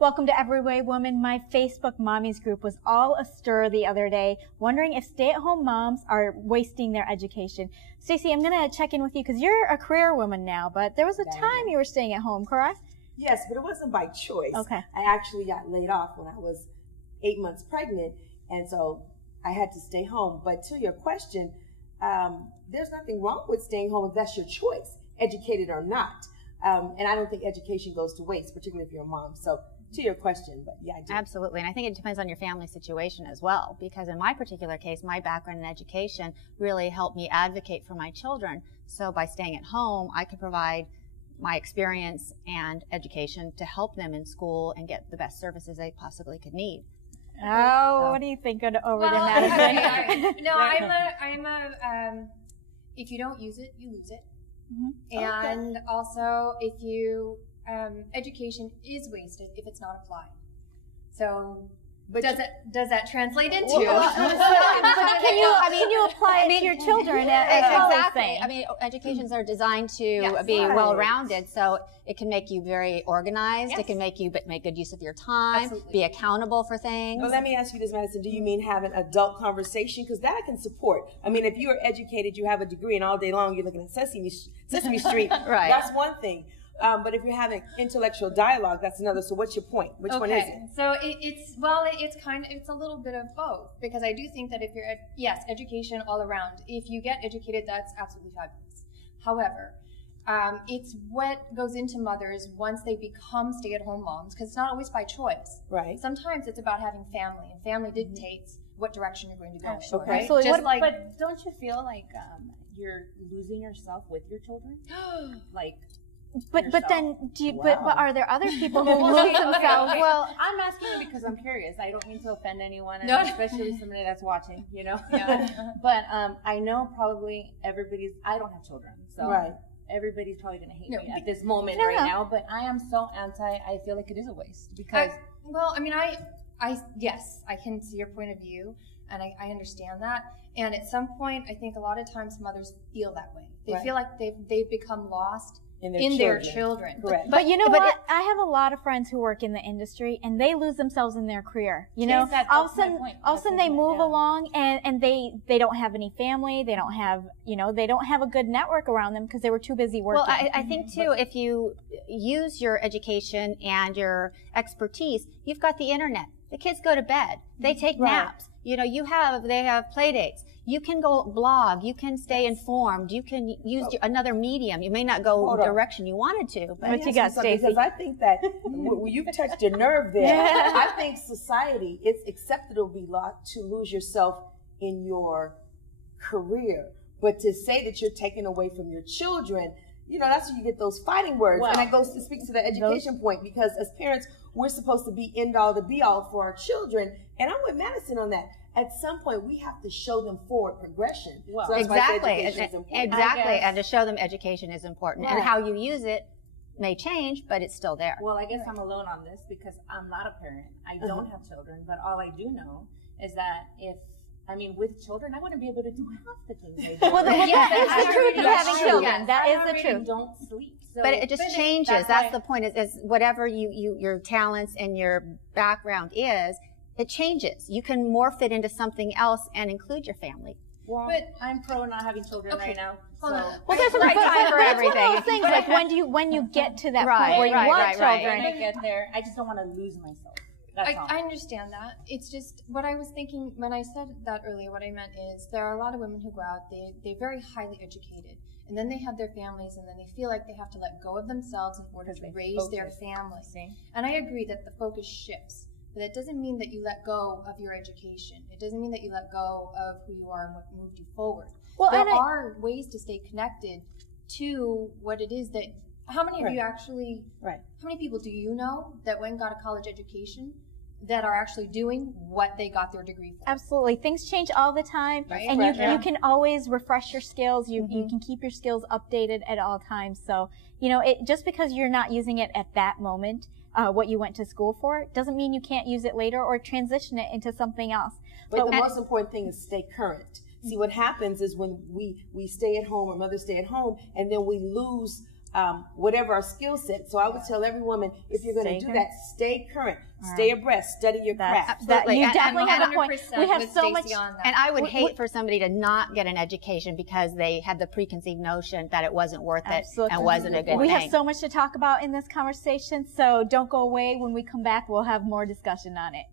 Welcome to Everyday Woman. My Facebook Mommies group was all astir the other day, wondering if stay-at-home moms are wasting their education. Stacey, I'm going to check in with you because you're a career woman now, but there was a time you were staying at home, correct? Yes, but it wasn't by choice. Okay. I actually got laid off when I was 8 months pregnant, and so I had to stay home. But to your question, there's nothing wrong with staying home if that's your choice, educated or not. And I don't think education goes to waste, particularly if you're a mom. So to your question, but yeah, I do. Absolutely, and I think it depends on your family situation as well, because in my particular case, my background in education really helped me advocate for my children. So by staying at home, I could provide my experience and education to help them in school and get the best services they possibly could need. Oh, what do you think over there, Madison? No, I'm a if you don't use it, you lose it. Mm-hmm. And also, if you education is wasted if it's not applied. So, but does that translate into? But can you apply it to your children? Exactly. I mean, educations are designed to be well-rounded, so it can make you very organized. Yes. It can make you make good use of your time, absolutely, be accountable for things. Well, let me ask you this, Madison. Do you mean have an adult conversation? Because that I can support. I mean, if you are educated, you have a degree, and all day long you're looking at Sesame Street, right? That's one thing. But if you're having intellectual dialogue, that's another. So what's your point? Which one is it? So it's a little bit of both, because I do think that if you're, education all around. If you get educated, that's absolutely fabulous. However, it's what goes into mothers once they become stay-at-home moms, because it's not always by choice. Right. Sometimes it's about having family, and family dictates what direction you're going to go in. Okay. Right? Absolutely. But don't you feel like you're losing yourself with your children? But then but are there other people who lose themselves? Okay. Well, I'm asking you because I'm curious. I don't mean to offend anyone, and especially somebody that's watching, you know. Yeah. But I know probably I don't have children, so everybody's probably going to hate me at this moment now. But I am so anti. I feel like it is a waste because. Yes, I can see your point of view, and I understand that. And at some point, I think a lot of times mothers feel that way. They feel like they've become lost in their children. Correct. But you know what? I have a lot of friends who work in the industry, and they lose themselves in their career. You know, all of a sudden they move along, and they don't have any family. They don't have a good network around them because they were too busy working. Well, I think too, if you use your education and your expertise, you've got the internet. The kids go to bed. They take naps. You know, they have play dates. You can go blog. You can stay informed. You can use another medium. You may not go the direction you wanted to, but you got, Stacey? Because I think that you've touched a nerve there. I think society, it's acceptable to lose yourself in your career, but to say that you're taking away from your children, you know, that's where you get those fighting words. And that speaks to the education point, because as parents, we're supposed to be end all to be all for our children. And I'm with Madison on that. At some point, we have to show them forward progression. Well, so that's exactly. why education is important. Exactly. And to show them education is important. And how you use it may change, but it's still there. Well, I guess I'm alone on this because I'm not a parent. I don't have children, but all I do know is that with children, I wouldn't be able to do half the things they do. Well, that's the truth of having children. That is the truth. Don't sleep. So, but it just changes. That's the point. Is whatever your talents and your background is, it changes. You can morph it into something else and include your family. Well, but I'm pro not having children right now. So. Well, there's a right time for everything. One of those things, like when you get to that point where you want children. When I get there, I just don't want to lose myself. I understand that. It's just what I was thinking when I said that earlier. What I meant is there are a lot of women who go out. They're very highly educated, and then they have their families, and then they feel like they have to let go of themselves in order to raise their family. And I agree that the focus shifts. But that doesn't mean that you let go of your education. It doesn't mean that you let go of who you are and what moved you forward. Well, there are ways to stay connected to what it is that. How many of you actually? How many people do you know that went and got a college education that are actually doing what they got their degree for? Absolutely, things change all the time, and you can always refresh your skills. You can keep your skills updated at all times. So just because you're not using it at that moment. What you went to school for doesn't mean you can't use it later or transition it into something else. But the most important thing is stay current. See, what happens is when we stay at home, or mothers stay at home, and then we lose whatever our skill set. So I would tell every woman, if you're going to do that, stay current, stay abreast, study your craft. Absolutely. You definitely have a point. We have so much. And I would hate for somebody to not get an education because they had the preconceived notion that it wasn't worth it and wasn't a good thing. We have so much to talk about in this conversation, so don't go away. When we come back, we'll have more discussion on it.